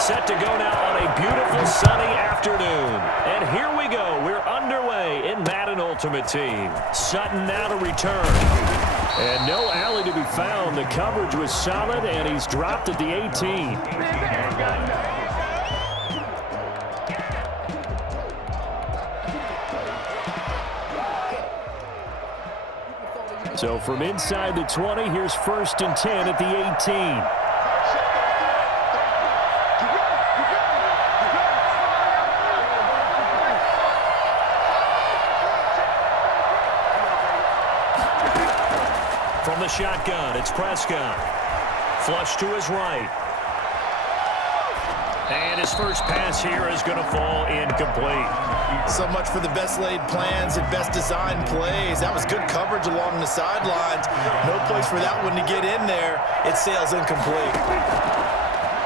Set to go now on a beautiful sunny afternoon. And here we go. We're underway in Madden Ultimate Team. Sutton now to return. And no alley to be found. The coverage was solid, and he's dropped at the 18. So from inside the 20, here's 1st and 10 at the 18. From the shotgun, it's Prescott. Flush to his right. And his first pass here is going to fall incomplete. So much for the best laid plans and best designed plays. That was good coverage along the sidelines. No place for that one to get in there. It sails incomplete.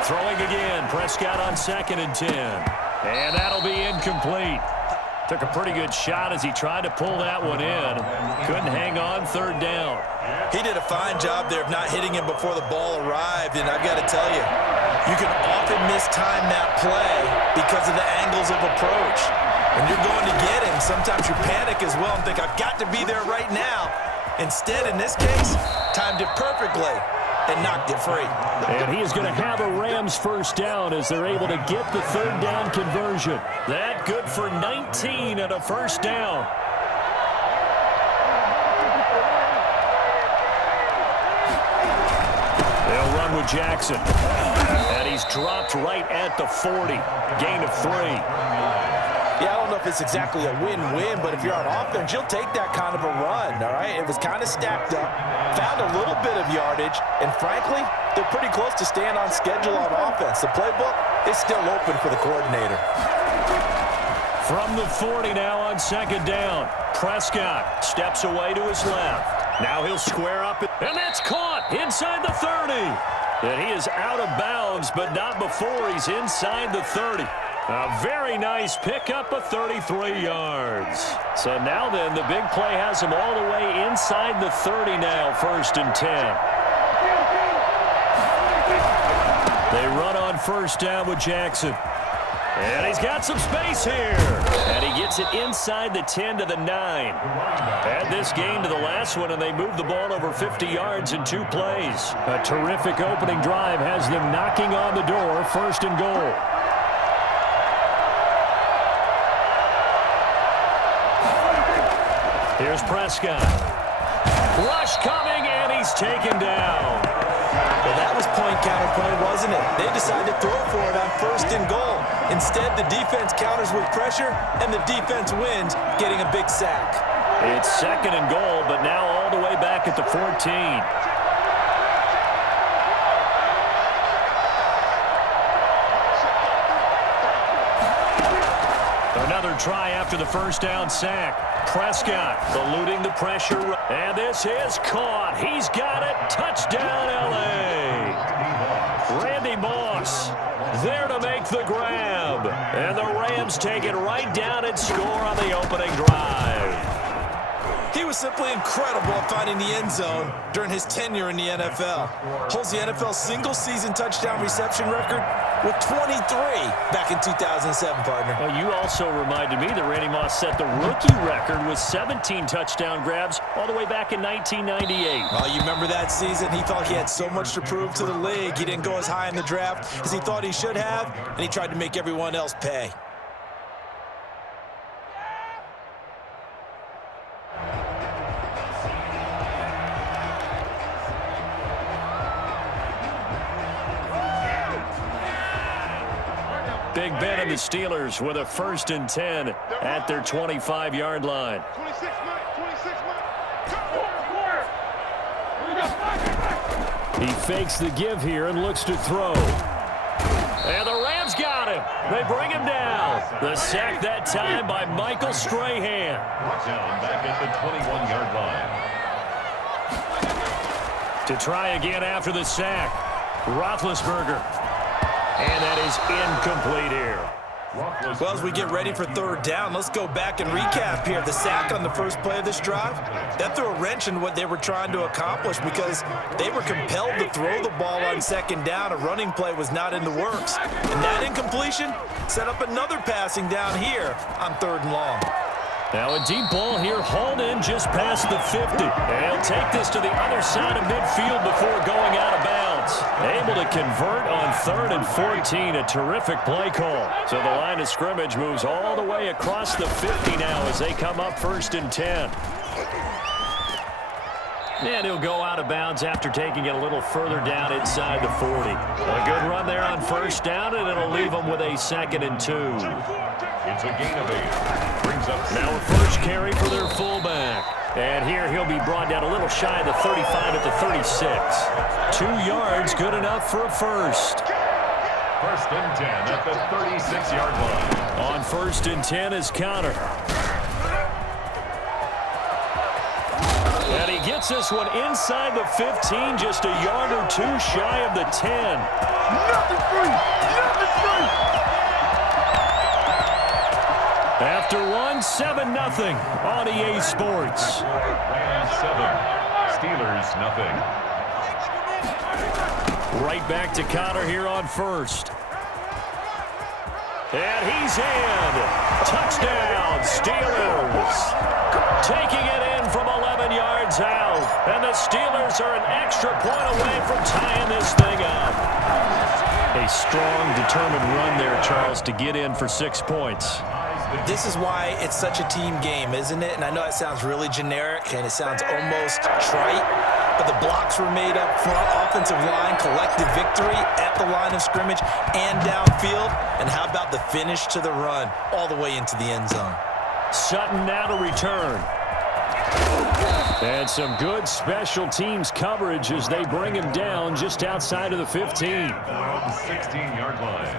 Throwing again. Prescott on 2nd and 10. And that'll be incomplete. Took a pretty good shot as he tried to pull that one in. Couldn't hang on 3rd down. He did a fine job there of not hitting him before the ball arrived. And I've got to tell you, you can often mistime that play because of the angles of approach. When you're going to get him, sometimes you panic as well and think, I've got to be there right now. Instead, in this case, timed it perfectly and knocked it free. And he is going to have a Rams first down as they're able to get the 3rd down conversion. That good for 19 and a first down. They'll run with Jackson. And he's dropped right at the 40. Gain of 3. Yeah, I don't know if it's exactly a win-win, but if you're on offense, you'll take that kind of a run, all right? It was kind of stacked up, found a little bit of yardage, and frankly, they're pretty close to staying on schedule on offense. The playbook is still open for the coordinator. From the 40 now on 2nd down. Prescott steps away to his left. Now he'll square up, and that's caught inside the 30. And he is out of bounds, but not before he's inside the 30. A very nice pickup of 33 yards. So now then, the big play has him all the way inside the 30 now, 1st and 10. They run on 1st down with Jackson. And he's got some space here. And he gets it inside the 10 to the 9. Add this game to the last one, and they move the ball over 50 yards in 2 plays. A terrific opening drive has them knocking on the door, 1st and goal. Here's Prescott. Rush coming, and he's taken down. Well, that was point counterpoint, wasn't it? They decided to throw for it on 1st and goal. Instead, the defense counters with pressure, and the defense wins, getting a big sack. It's 2nd and goal, but now all the way back at the 14. Another try after the 1st down sack. Prescott eluding the pressure. And this is caught. He's got it. Touchdown, L.A. Randy Moss there to make the grab. And the Rams take it right down and score on the opening drive. He was simply incredible at finding the end zone during his tenure in the NFL. Holds the NFL single-season touchdown reception record with 23 back in 2007, partner. Well, you also reminded me that Randy Moss set the rookie record with 17 touchdown grabs all the way back in 1998. Well, you remember that season? He thought he had so much to prove to the league. He didn't go as high in the draft as he thought he should have, and he tried to make everyone else pay. Big Ben and the Steelers with a 1st and 10 at their 25-yard line. He fakes the give here and looks to throw. And the Rams got him. They bring him down. The sack that time by Michael Strahan. Down back at the 21-yard line. To try again after the sack. Roethlisberger. And that is incomplete here. Well, as we get ready for third down, let's go back and recap here. The sack on the first play of this drive, that threw a wrench in what they were trying to accomplish because they were compelled to throw the ball on second down. A running play was not in the works. And that incompletion set up another passing down here on third and long. Now a deep ball here, hauled in just past the 50. They'll take this to the other side of midfield before going out of bounds. Able to convert on 3rd and 14, a terrific play call. So the line of scrimmage moves all the way across the 50 now as they come up 1st and 10. And he'll go out of bounds after taking it a little further down inside the 40. A good run there on 1st down, and it'll leave them with a 2nd and 2. It's a gain of 8. Brings up now a first carry for their fullback. And here he'll be brought down a little shy of the 35 at the 36. 2 yards, good enough for a first. 1st and 10 at the 36-yard line. On 1st and 10 is Connor. And he gets this one inside the 15, just a yard or 2 shy of the 10. Nothing free! Nothing free! After 7-0 on EA Sports. Rams 7, Steelers nothing. Right back to Connor here on 1st. And he's in. Touchdown, Steelers. Taking it in from 11 yards out. And the Steelers are an extra point away from tying this thing up. A strong, determined run there, Charles, to get in for 6 points. This is why it's such a team game, isn't it? And I know it sounds really generic and it sounds almost trite, but the blocks were made up front, offensive line, collective victory at the line of scrimmage and downfield. And how about the finish to the run all the way into the end zone? Sutton now to return. And some good special teams coverage as they bring him down just outside of the 15. 16-yard line.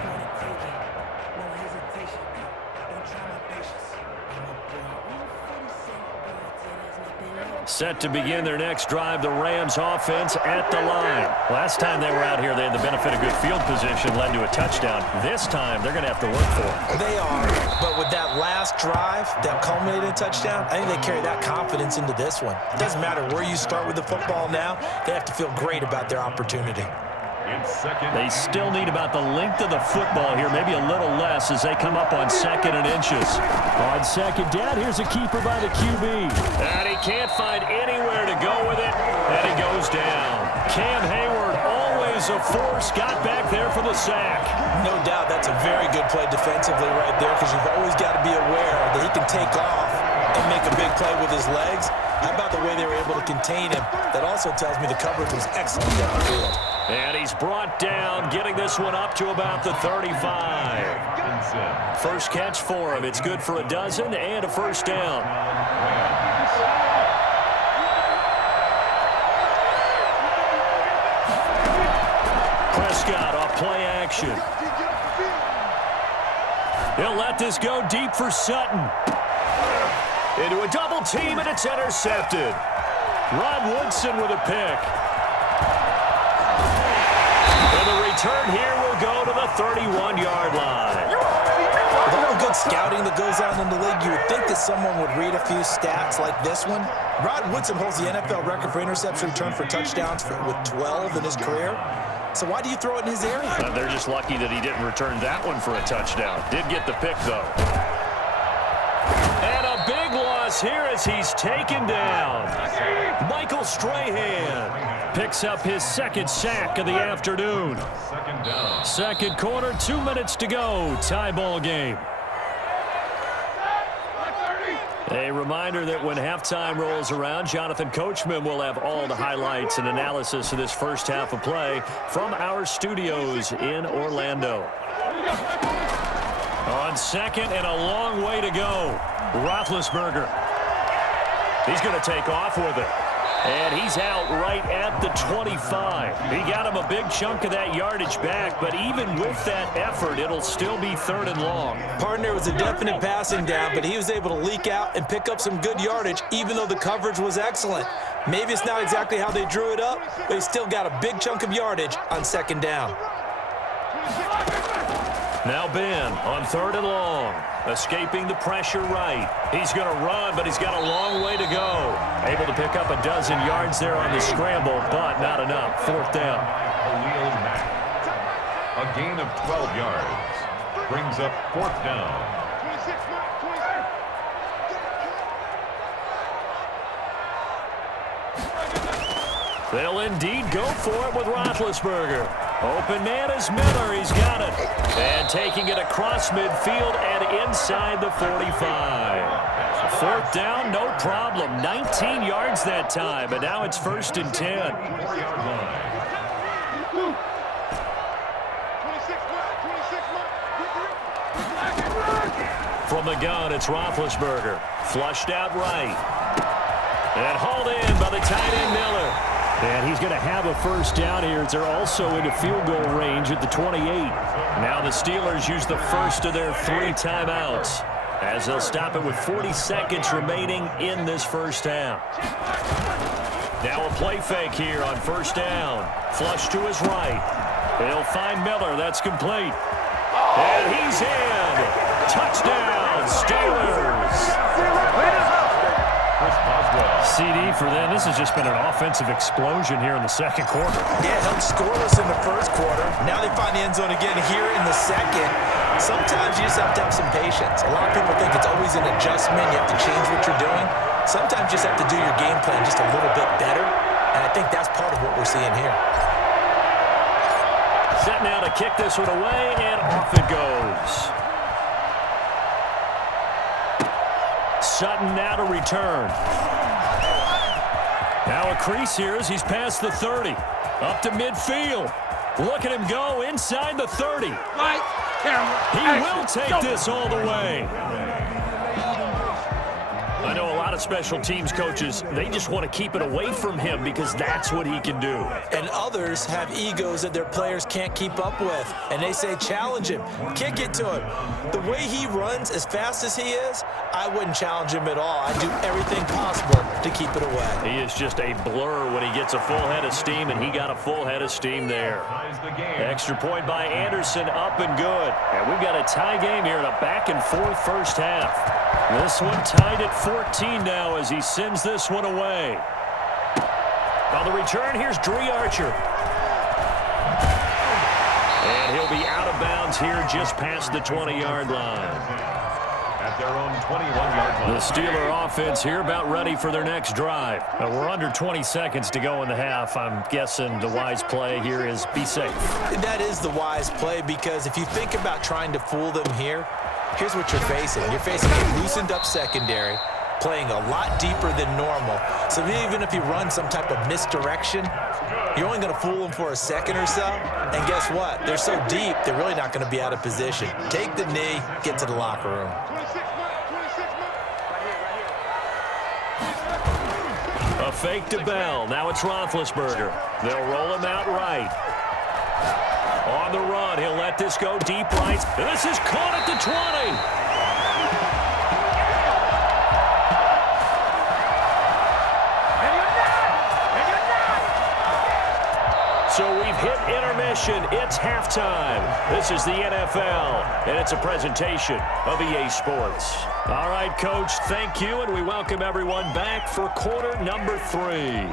Set to begin their next drive, the Rams offense at the line. Last time they were out here, they had the benefit of good field position, led to a touchdown. This time, they're going to have to work for it. They are, but with that last drive that culminated in a touchdown, I think they carry that confidence into this one. It doesn't matter where you start with the football now, they have to feel great about their opportunity. They still need about the length of the football here, maybe a little less as they come up on 2nd and inches. On 2nd down, here's a keeper by the QB. And he can't find anywhere to go with it, and he goes down. Cam Hayward, always a force, got back there for the sack. No doubt that's a very good play defensively right there because you've always got to be aware that he can take off and make a big play with his legs. How about the way they were able to contain him? That also tells me the coverage was excellent downfield. And he's brought down, getting this one up to about the 35. First catch for him. It's good for a dozen and a first down. Prescott off play action. He'll let this go deep for Sutton. Into a double team, and it's intercepted. Rod Woodson with a pick. And the return here will go to the 31-yard line. With all the good scouting that goes on in the league, you would think that someone would read a few stats like this one. Rod Woodson holds the NFL record for interception return for touchdowns with 12 in his career. So why do you throw it in his area? They're just lucky that he didn't return that one for a touchdown. Did get the pick, though. And a big loss here as he's taken down. Michael Strahan picks up his 2nd sack of the afternoon. Second quarter, 2 minutes to go. Tie ball game. A reminder that when halftime rolls around, Jonathan Coachman will have all the highlights and analysis of this first half of play from our studios in Orlando. On 2nd and a long way to go. Roethlisberger. He's going to take off with it. And he's out right at the 25. He got him a big chunk of that yardage back, but even with that effort, it'll still be 3rd and long. Partner was a definite passing down, but he was able to leak out and pick up some good yardage, even though the coverage was excellent. Maybe it's not exactly how they drew it up, but he still got a big chunk of yardage on 2nd down. Now Ben on 3rd and long. Escaping the pressure right. He's going to run, but he's got a long way to go. Able to pick up a dozen yards there on the scramble, but not enough. 4th down. A gain of 12 yards. Brings up 4th down. They'll indeed go for it with Roethlisberger. Open man is Miller. He's got it. And taking it across midfield and inside the 45. 4th down, no problem. 19 yards that time, and now it's 1st and 10. From the gun, it's Roethlisberger. Flushed out right. And hauled in by the tight end Miller. And he's going to have a 1st down here as they're also into field goal range at the 28. Now the Steelers use the first of their 3 timeouts as they'll stop it with 40 seconds remaining in this 1st half. Now a play fake here on 1st down. Flush to his right. They'll find Miller. That's complete. And he's in. Touchdown, Steelers. CD for them. This has just been an offensive explosion here in the 2nd quarter. Yeah, held scoreless in the 1st quarter. Now they find the end zone again here in the 2nd. Sometimes you just have to have some patience. A lot of people think it's always an adjustment. You have to change what you're doing. Sometimes you just have to do your game plan just a little bit better. And I think that's part of what we're seeing here. Set now to kick this one away, and off it goes. Sutton now to return. Now a crease here as he's past the 30. Up to midfield. Look at him go inside the 30. Light, camera, He will take this all the way. I know a lot of special teams coaches, they just want to keep it away from him because that's what he can do. And others have egos that their players can't keep up with. And they say, challenge him, kick it to him. The way he runs as fast as he is, I wouldn't challenge him at all. I'd do everything possible to keep it away. He is just a blur when he gets a full head of steam, and he got a full head of steam there. Extra point by Anderson, up and good. And we've got a tie game here in a back-and-forth 1st half. This one tied at 14 now as he sends this one away. On the return, here's Dree Archer. And he'll be out of bounds here just past the 20-yard line. At their own 21-yard line. The Steeler offense here about ready for their next drive. We're under 20 seconds to go in the half. I'm guessing the wise play here is be safe. That is the wise play because if you think about trying to fool them here, here's what you're facing. You're facing a loosened-up secondary, playing a lot deeper than normal. So even if you run some type of misdirection, you're only going to fool them for a second or so. And guess what? They're so deep, they're really not going to be out of position. Take the knee, get to the locker room. A fake to Bell. Now it's Roethlisberger. They'll roll him out right. On the run, he'll let this go deep right. And this is caught at the 20. So we've hit intermission. It's halftime. This is the NFL, and it's a presentation of EA Sports. All right, Coach, thank you, and we welcome everyone back for quarter number 3.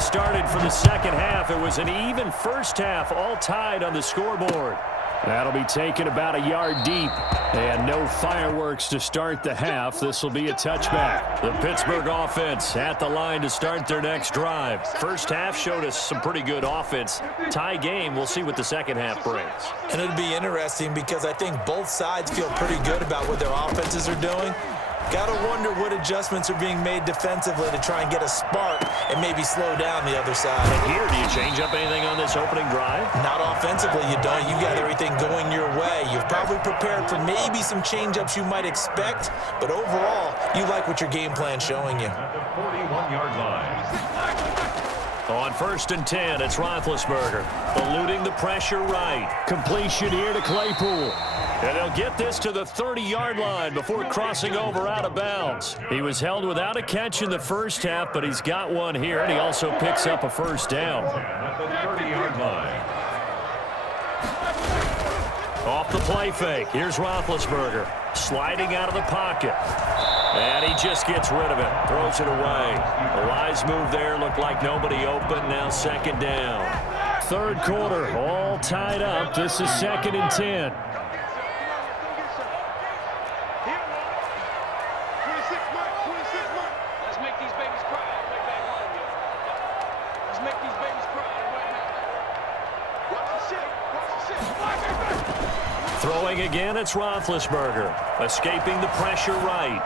Started for the 2nd half. It was an even 1st half, all tied on the scoreboard. That'll be taken about a yard deep. And no fireworks to start the half. This will be a touchback. The Pittsburgh offense at the line to start their next drive. 1st half showed us some pretty good offense. Tie game. We'll see what the 2nd half brings. And it'll be interesting because I think both sides feel pretty good about what their offenses are doing. Got to wonder what adjustments are being made defensively to try and get a spark and maybe slow down the other side. And here, do you change up anything on this opening drive? Not offensively, you don't. You got everything going your way. You've probably prepared for maybe some change-ups you might expect, but overall, you like what your game plan's showing you. At the 41-yard line. On 1st and 10, it's Roethlisberger. Eluding the pressure right. Completion here to Claypool. And they'll get this to the 30-yard line before crossing over out of bounds. He was held without a catch in the first half, but he's got one here, and he also picks up a first down. At the 30-yard line. Off the play fake. Here's Roethlisberger. Sliding out of the pocket. And he just gets rid of it. Throws it away. A wise move there. Looked like nobody open. Now 2nd down. 3rd quarter. All tied up. This is 2nd and 10. Throwing again, it's Roethlisberger. Escaping the pressure right.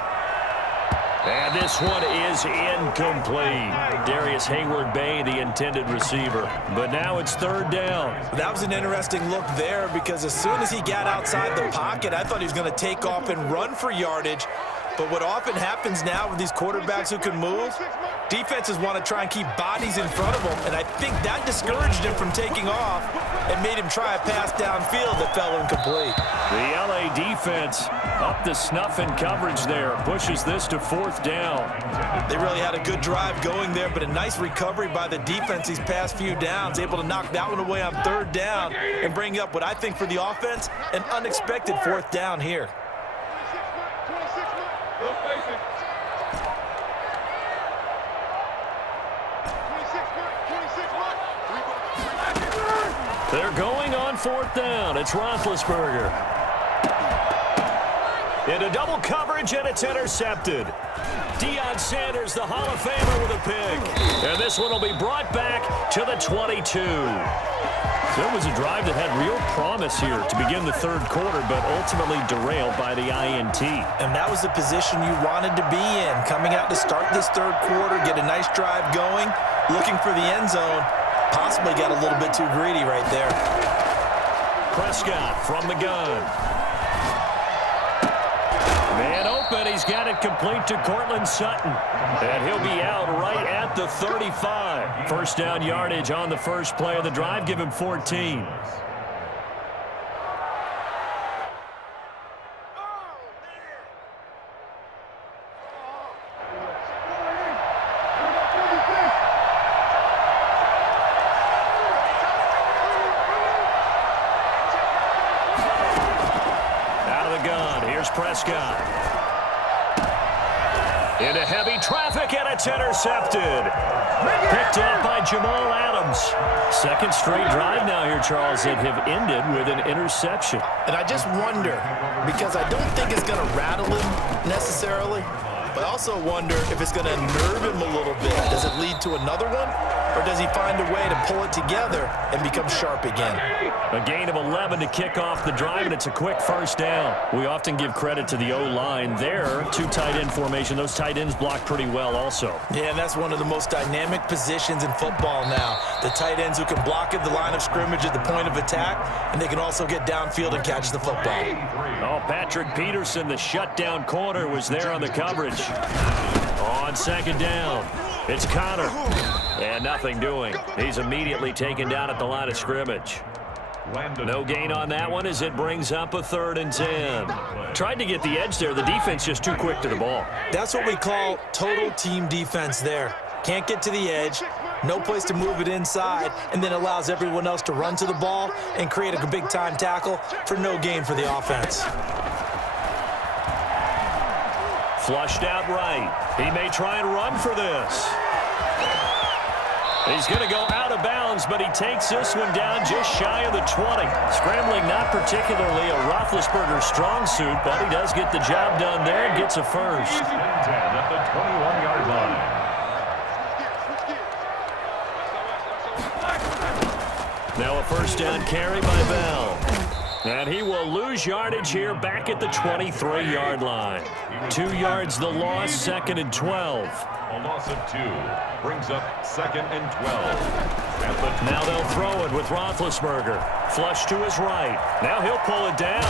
And this one is incomplete. Darius Hayward-Bay, the intended receiver. But now it's 3rd down. That was an interesting look there because as soon as he got outside the pocket, I thought he was going to take off and run for yardage. But what often happens now with these quarterbacks who can move, defenses want to try and keep bodies in front of them, and I think that discouraged him from taking off and made him try a pass downfield that fell incomplete. The LA defense up the snuff in coverage there. Pushes this to 4th down. They really had a good drive going there, but a nice recovery by the defense these past few downs, able to knock that one away on 3rd down and bring up what I think for the offense, an unexpected 4th down here. They're going on 4th down. It's Roethlisberger. Into double coverage, and it's intercepted. Deion Sanders, the Hall of Famer, with a pick. And this one will be brought back to the 22. So it was a drive that had real promise here to begin the 3rd quarter, but ultimately derailed by the INT. And that was the position you wanted to be in. Coming out to start this 3rd quarter, get a nice drive going, looking for the end zone. Possibly got a little bit too greedy right there. Prescott from the gun. Man open. He's got it complete to Cortland Sutton. And he'll be out right at the 35. 1st down yardage on the first play of the drive. Give him 14. Prescott. Into heavy traffic, and it's intercepted. Picked up by Jamal Adams. 2nd straight drive now here, Charles, that have ended with an interception. And I just wonder, because I don't think it's going to rattle him necessarily, but I also wonder if it's going to nerve him a little bit. Does it lead to another one? Or does he find a way to pull it together and become sharp again? A gain of 11 to kick off the drive, and it's a quick 1st down. We often give credit to the O-line there. 2 tight end formation. Those tight ends block pretty well also. Yeah, and that's one of the most dynamic positions in football now. The tight ends who can block at the line of scrimmage at the point of attack, and they can also get downfield and catch the football. Oh, Patrick Peterson, the shutdown corner, was there on the coverage. On 2nd down, it's Connor. And nothing doing. He's immediately taken down at the line of scrimmage. No gain on that one as it brings up a 3rd and 10. Tried to get the edge there. The defense just too quick to the ball. That's what we call total team defense there. Can't get to the edge, no place to move it inside, and then allows everyone else to run to the ball and create a big-time tackle for no gain for the offense. Flushed out right. He may try and run for this. He's going to go out of bounds, but he takes this one down just shy of the 20. Scrambling not particularly a Roethlisberger strong suit, but he does get the job done there and gets a first. 10 at the 21-yard line. Now a 1st down carry by Bell. And he will lose yardage here back at the 23-yard line. 2 yards the loss, 2nd and 12. A loss of 2 brings up 2nd and 12. Now they'll throw it with Roethlisberger. Flush to his right. Now he'll pull it down.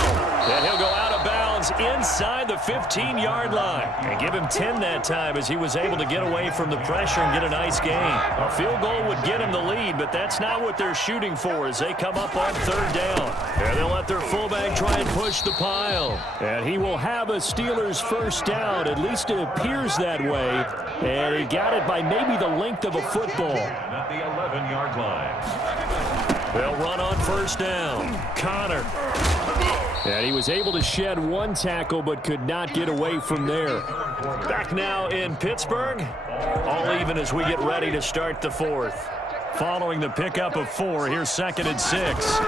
And he'll go out of bounds inside the 15-yard line. And give him 10 that time as he was able to get away from the pressure and get a nice gain. A field goal would get him the lead, but that's not what they're shooting for as they come up on 3rd down. And they'll let their fullback try and push the pile. And he will have a Steelers first down. At least it appears that way. And he got it by maybe the length of a football. At the 11-yard line. They'll run on 1st down. Connor. And he was able to shed 1 tackle but could not get away from there. Back now in Pittsburgh. All even as we get ready to start the 4th. Following the pickup of 4, here's 2nd and 6.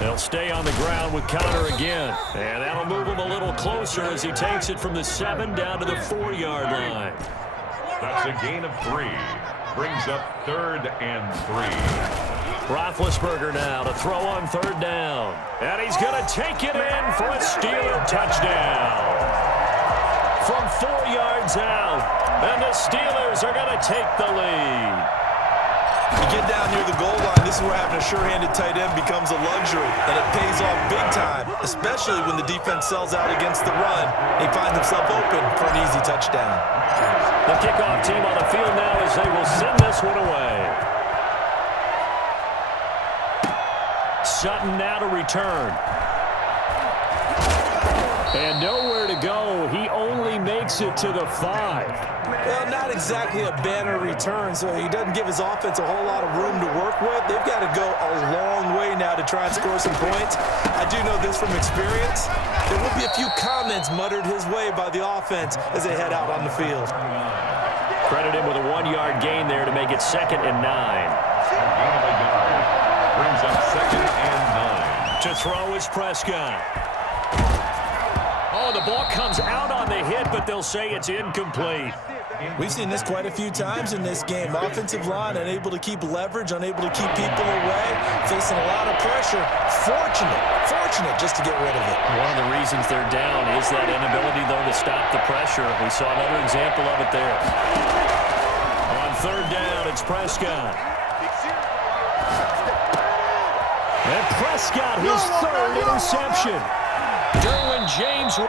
They'll stay on the ground with Connor again. And that'll move him a little closer as he takes it from the 7 down to the 4-yard line. That's a gain of 3. Brings up 3rd and 3. Roethlisberger now to throw on 3rd down. And he's going to take it in for a Steeler touchdown. From 4 yards out. And the Steelers are going to take the lead. You get down near the goal line, this is where having a sure-handed tight end becomes a luxury, and it pays off big time, especially when the defense sells out against the run. He finds himself open for an easy touchdown. The kickoff team on the field now as they will send this one away. Sutton now to return. And nowhere to go. He only makes it to the 5. Well, not exactly a banner return, so he doesn't give his offense a whole lot of room to work with. They've got to go a long way now to try and score some points. I do know this from experience. There will be a few comments muttered his way by the offense as they head out on the field. Credit him with a 1-yard gain there to make it 2nd and 9. Gain of a yard. Brings up 2nd and 9. To throw is Prescott. Oh, the ball comes out on the hit, but they'll say it's incomplete. We've seen this quite a few times in this game. Offensive line unable to keep leverage, unable to keep people away, facing a lot of pressure. Fortunate just to get rid of it. One of the reasons they're down is that inability, though, to stop the pressure. We saw another example of it there. On 3rd down, it's Prescott. And Prescott, his 3rd interception. Derwin James.